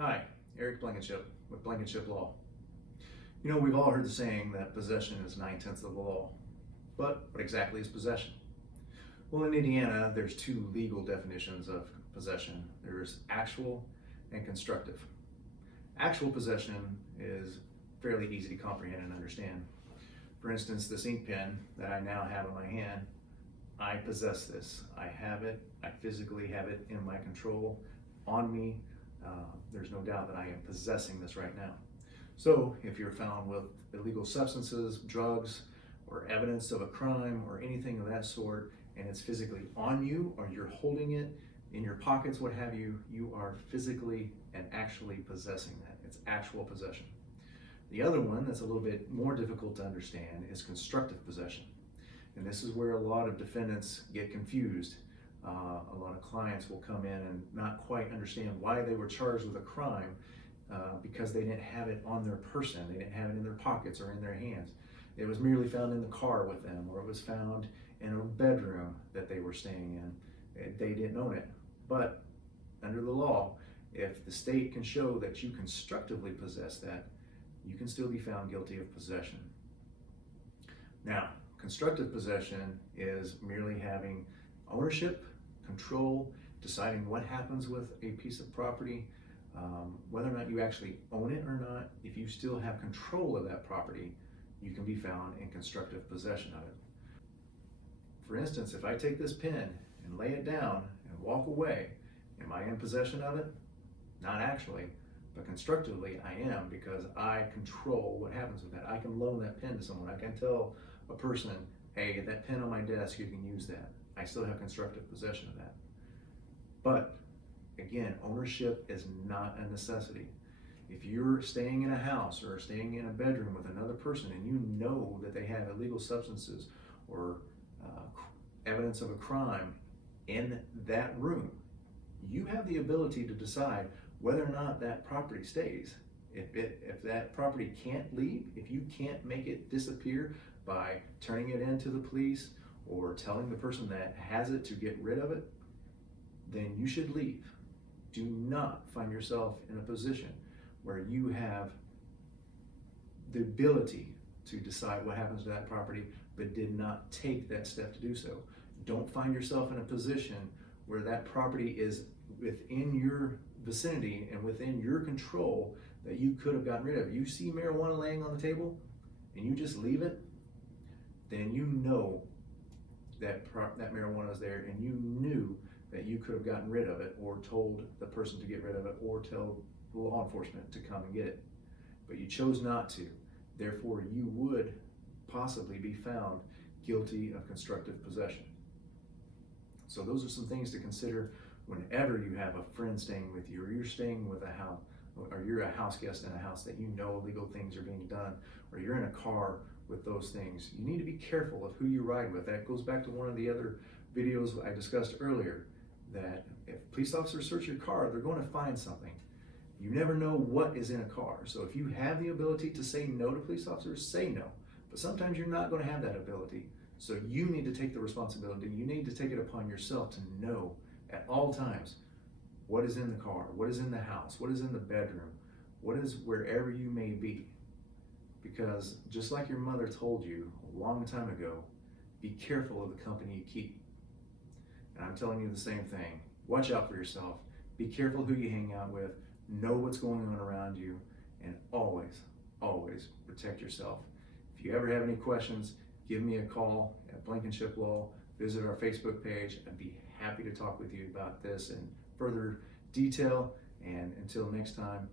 Hi, Eric Blankenship with Blankenship Law. You know, we've all heard the saying that possession is 9/10 of the law. But what exactly is possession? Well, in Indiana, there's two legal definitions of possession. There's actual and constructive. Actual possession is fairly easy to comprehend and understand. For instance, this ink pen that I now have in my hand, I possess this. I have it. I physically have it in my control, on me. There's no doubt that I am possessing this right now. So if you're found with illegal substances, drugs, or evidence of a crime or anything of that sort, and it's physically on you, or you're holding it in your pockets, what have you, you are physically and actually possessing that. It's actual possession. The other one that's a little bit more difficult to understand is constructive possession. And this is where a lot of defendants get confused. A lot of clients will come in and not quite understand why they were charged with a crime because they didn't have it on their person, they didn't have it in their pockets or in their hands. It was merely found in the car with them, or it was found in a bedroom that they were staying in. They didn't own it. But under the law, if the state can show that you constructively possess that, you can still be found guilty of possession. Now, constructive possession is merely having ownership, control, deciding what happens with a piece of property, whether or not you actually own it or not. If you still have control of that property, you can be found in constructive possession of it. For instance, if I take this pen and lay it down and walk away, am I in possession of it? Not actually, but constructively I am, because I control what happens with that. I can loan that pen to someone. I can tell a person, hey, that pen on my desk, you can use that. I still have constructive possession of that. But again, ownership is not a necessity. If you're staying in a house or staying in a bedroom with another person and you know that they have illegal substances or evidence of a crime in that room, you have the ability to decide whether or not that property stays. If that property can't leave, if you can't make it disappear by turning it in to the police or telling the person that has it to get rid of it, then you should leave. Do not find yourself in a position where you have the ability to decide what happens to that property, but did not take that step to do so. Don't find yourself in a position where that property is within your vicinity and within your control that you could have gotten rid of. You see marijuana laying on the table and you just leave it, then you know that that marijuana is there, and you knew that you could have gotten rid of it or told the person to get rid of it or tell law enforcement to come and get it. But you chose not to. Therefore, you would possibly be found guilty of constructive possession. So those are some things to consider whenever you have a friend staying with you, or you're staying with a house, or you're a house guest in a house that you know illegal things are being done, or you're in a car with those things. You need to be careful of who you ride with. That goes back to one of the other videos I discussed earlier, that if police officers search your car, they're going to find something. You never know what is in a car. So if you have the ability to say no to police officers, say no. But sometimes you're not going to have that ability. So you need to take the responsibility. You need to take it upon yourself to know at all times what is in the car, what is in the house, what is in the bedroom, what is wherever you may be. Because just like your mother told you a long time ago, be careful of the company you keep. And I'm telling you the same thing. Watch out for yourself. Be careful who you hang out with. Know what's going on around you. And always, always protect yourself. If you ever have any questions, give me a call at Blankenship Law. Visit our Facebook page. I'd be happy to talk with you about this in further detail. And until next time,